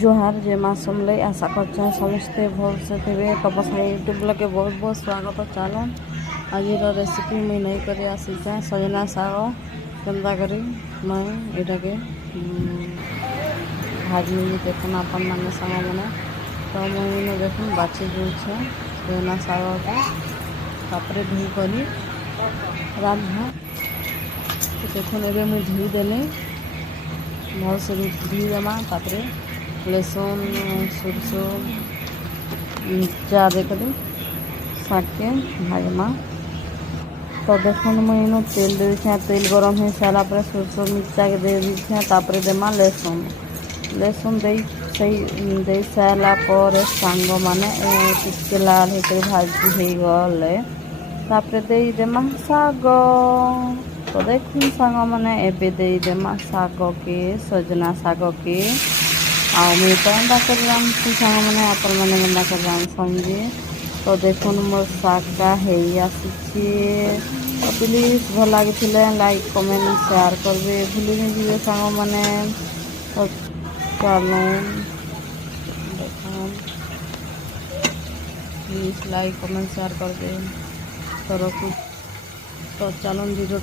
जोहार जे माँ समले आशा कर समस्ते भलसे थे तो यूट्यूब लगे बहुत बहुत स्वागत। चलो आज रेसिपी मुई नहीं कर आसीचे सजना शाग केन्दा करी मैं यहाँ के भाजी देखुन आपण मैंने सांग मैंने तो मुझे देखुन बाची दूचे सजना शाग के धुई कर रांधा देखुन एवं मुझे धुई देली भल से धुई देमा लहसुन सोरस जा देकर शाग के भाजमा। तो देखुन मुझे तेल दे तेल गरम हो सारा पर सोरस मिर्चा के दे दीछे देमा लहसुन दे सारा पर सांग माने टिके लाल होकर भाजी हो गले दे देमा शाग। तो देखुन सांग मैंने एबे दे देमा शाग के सजना शाग के मुझे तो एंदा कर सांग मैंने आप मैंने एंदा कर समझे। तो देखुन मोर शागा है आसी तो प्लीज भल लगी लाइक कमेंट शेयर करबे भूली नहीं जीवे सांग मैंने। तो चलो देखुन प्लीज लाइक कमेंट शेयर करबे तो चलो वीडियो